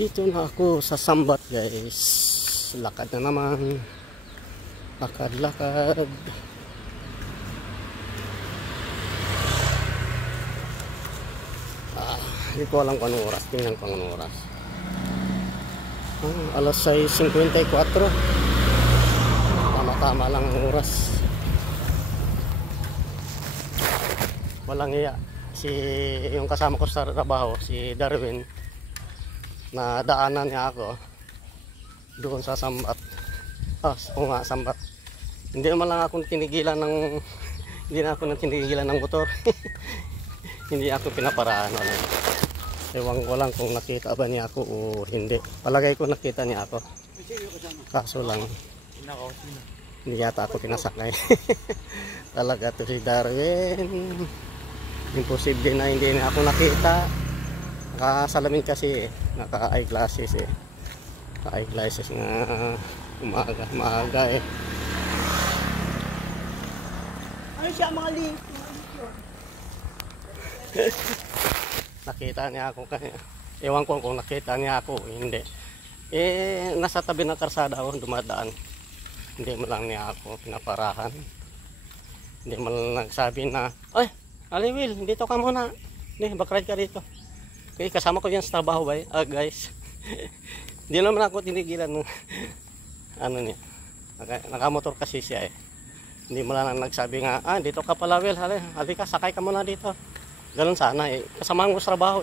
Dito na ako sa Sambat guys. Lakad na naman. Lakad. Hindi ko alam kung anong oras. Tingnan ko anong oras. Alas 6:54. Tama-tama lang ang oras. Walang iya. Yung kasama ko sa trabaho, si Darwin, na daanan niya ako doon sa Sambat. Oo nga, Sambat. Hindi naman lang akong tinigilan ng hindi na ako nang tinigilan ng motor. Hindi ako pinaparaan. Ewan ko lang kung nakita ba niya ako o hindi. Palagay ko nakita niya ako. Kaso lang hindi yata ako pinasakay. Talaga to si Darwin. Imposible na hindi na ako nakita. Nakasalamin kasi naka-eyeglasses Naka-eyeglasses nga maaga Ano siya mga link? Nakita niya ako kaya. Ewan ko kung nakita niya ako o hindi. Nasa tabi ng karsada ako dumadaan. Hindi mo lang niya ako pinaparahan. Hindi mo lang nagsabi na, "Ay, Ali Will, dito ka muna. Hindi, bakride ka dito." Okay, kasama ko yan sa trabaho guys. Hindi naman ako tinigilan ng ano niya. Nakamotor kasi siya Hindi mo lang nagsabi nga, dito ka pala Will, halika, sakay ka muna dito. Ganun sana kasamahan ko sa trabaho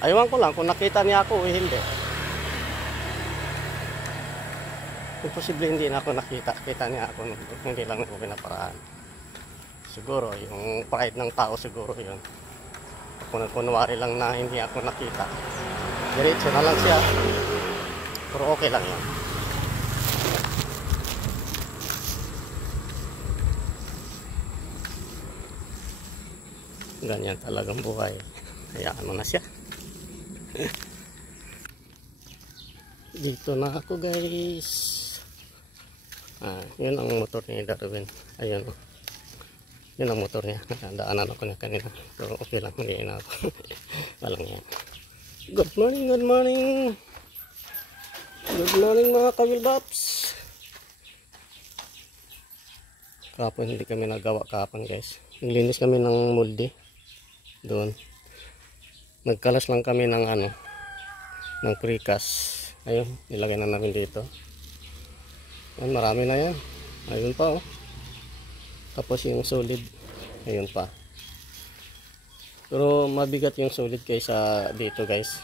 Ayawan ko lang kung nakita niya ako o hindi. Imposible hindi na ako nakita. Kita niya ako, hindi lang ako pinaparaan. Siguro, yung pride ng tao siguro yun. Kung kunwari lang na hindi ako nakita. Diretso na lang siya. Pero okay lang yan. Ganyan talagang buhay. Hayaan mo na siya. Dito na ako guys. Yun ang motor ni Darwin. Ayun. Yun ang motor niya. Daanan ako niya kanina. Pero okay lang. Hindi na ako. Walang yan. Good morning, good morning. Good morning mga kawilbaps. Kapon hindi kami nagawa kapon guys. Naglinis kami ng molde. Doon. Nagkalas lang kami ng ng precast. Ayun, nilagay na namin dito. Ayun, marami na yan. Ayun pa Tapos yung solid. Ayun pa. Pero mabigat yung solid kaysa dito guys.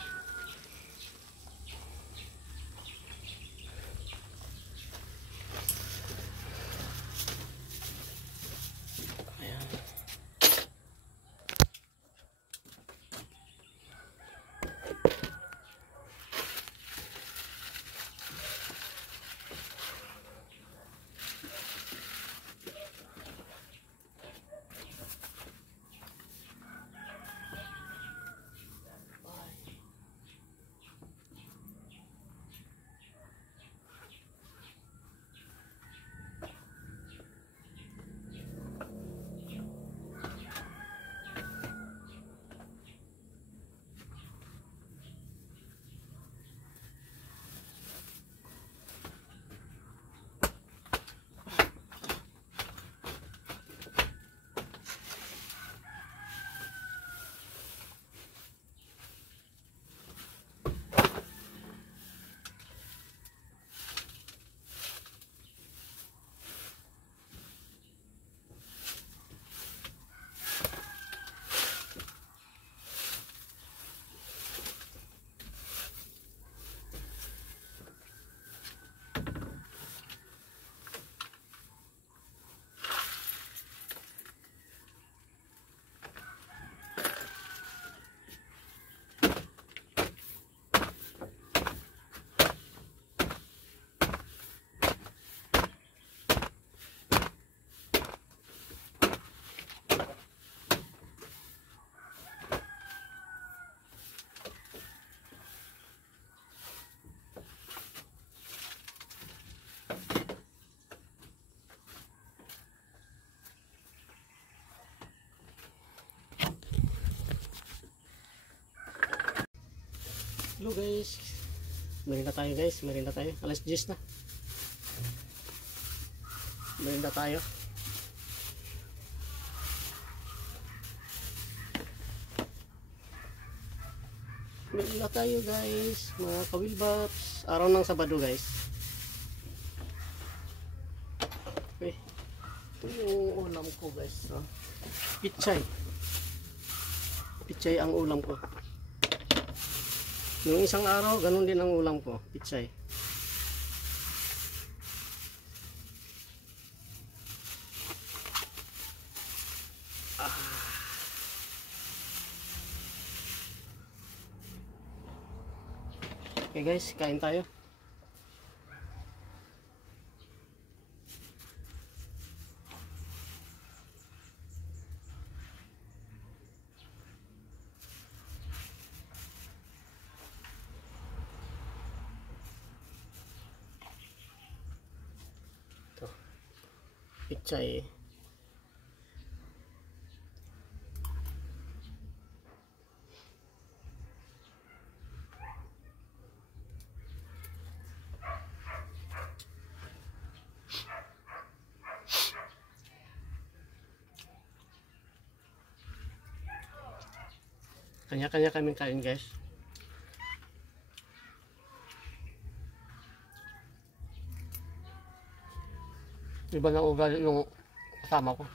Hello guys. Merinda tayo guys. Merinda tayo. Alas 10 na. Merinda tayo. Merinda tayo guys. Mga kawilbaps. Araw ng Sabado guys. Okay. Ito yung ulam ko guys. Oh. Pichay. Pichay ang ulam ko. Yung isang araw, ganun din ang ulam ko. Pichay. Okay guys, kain tayo. Ito. Pichay. Kanya-kanya kaming kain guys. Iba ng ugali yung kasama ko.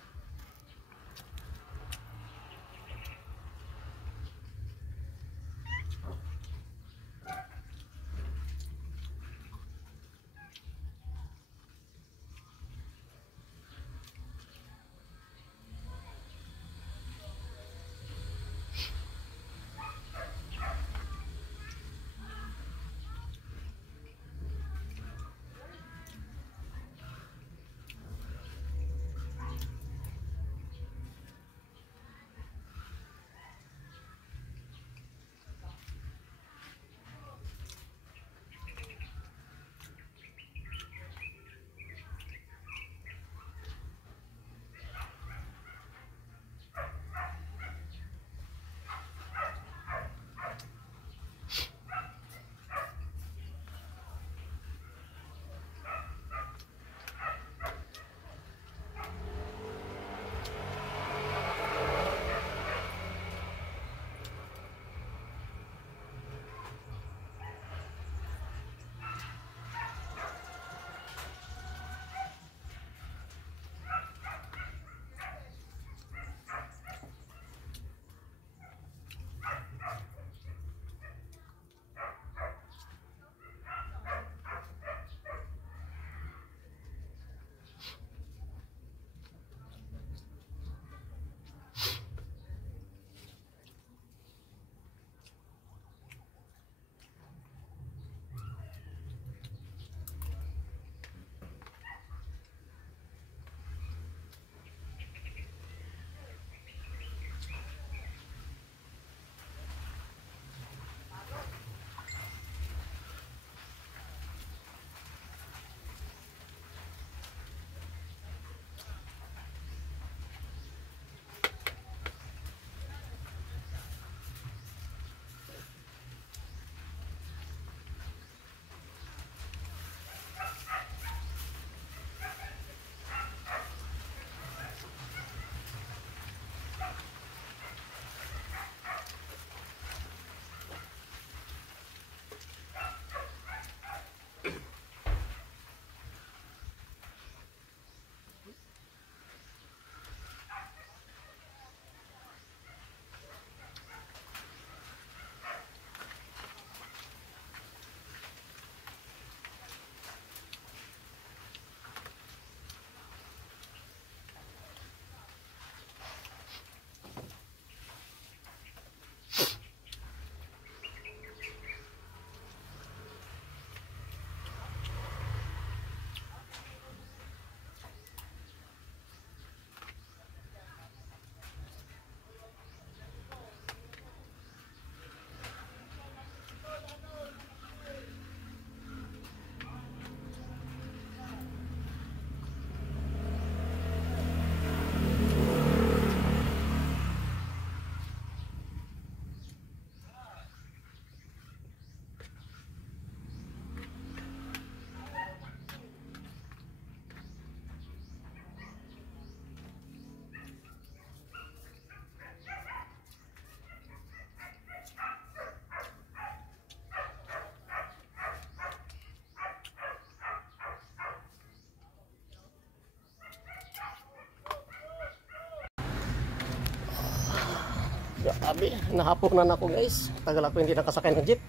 Grabe, nahaponan ako guys. Tagal ako hindi nakasakay ng jeep.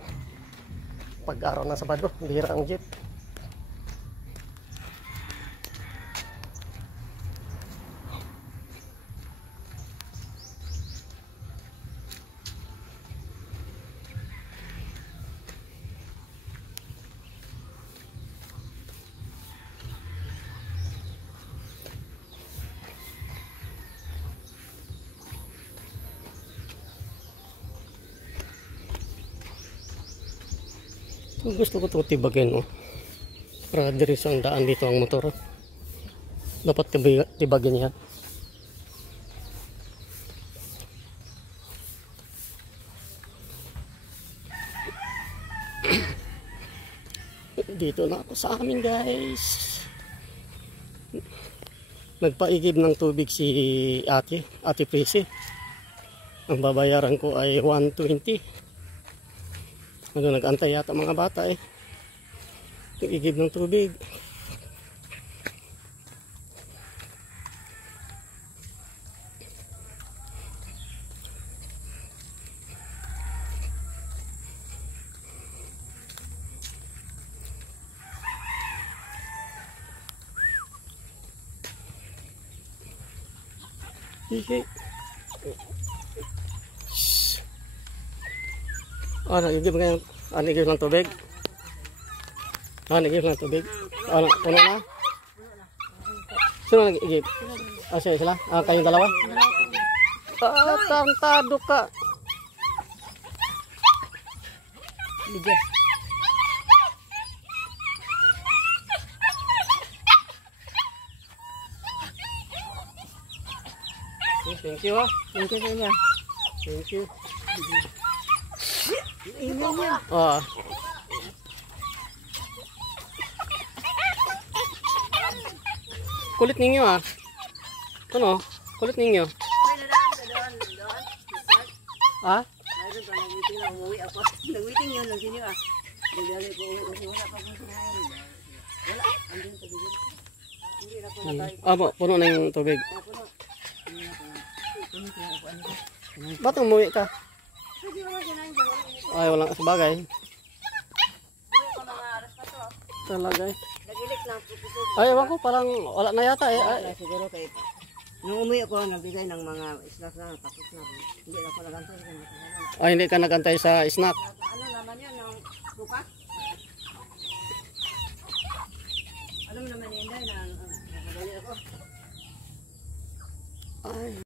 Pag-araw ng Sabado, bihira ang jeep. Gusto ko itong tibagin, oh. Para diretso ang daan dito ang motor. Dapat tibagin yan. Dito na ako sa amin guys. Nagpaigib ng tubig si Ate Prissy. Ang babayaran ko ay 120. Nag-antay yata mga bata eh. Igib ng tubig. Okay. Nagigib ngayon. Nagigib ng tubig. Nagigib ng tubig. Puno na? Sino nagigib? Sila? Kayong dalawa? Tantado ka. Bigyan. Thank you, ha. Thank you sa inyo. Thank you. Email niya. Kulit ninyo, ah. Ano? Kulit ninyo. Ha? Mayroon pa nag-meeting na umuwi ako. Nag-meeting yun, nag-sino ah. Nagdali ko, wala pa kong sinahin. Wala, andun sa bigyan. Hindi na ko nakain. Puno na yung tubig. Puno. Ba't umuwi ka? Hindi naman sinahin ko. Ay, walang sabagay. Umuwi ko mga aras pa to. Talaga eh. Nag-ilik na. Ay, ewan ko, parang wala na yata eh. Ay, Siguro kayo. Nung umuwi ako, nagbigay ng mga snacks na, tapos na. Hindi ako nagantay. hindi ka nagantay sa snack. Ano naman yun, ng bukas? Alam naman yun, na nakabali ako. Ay.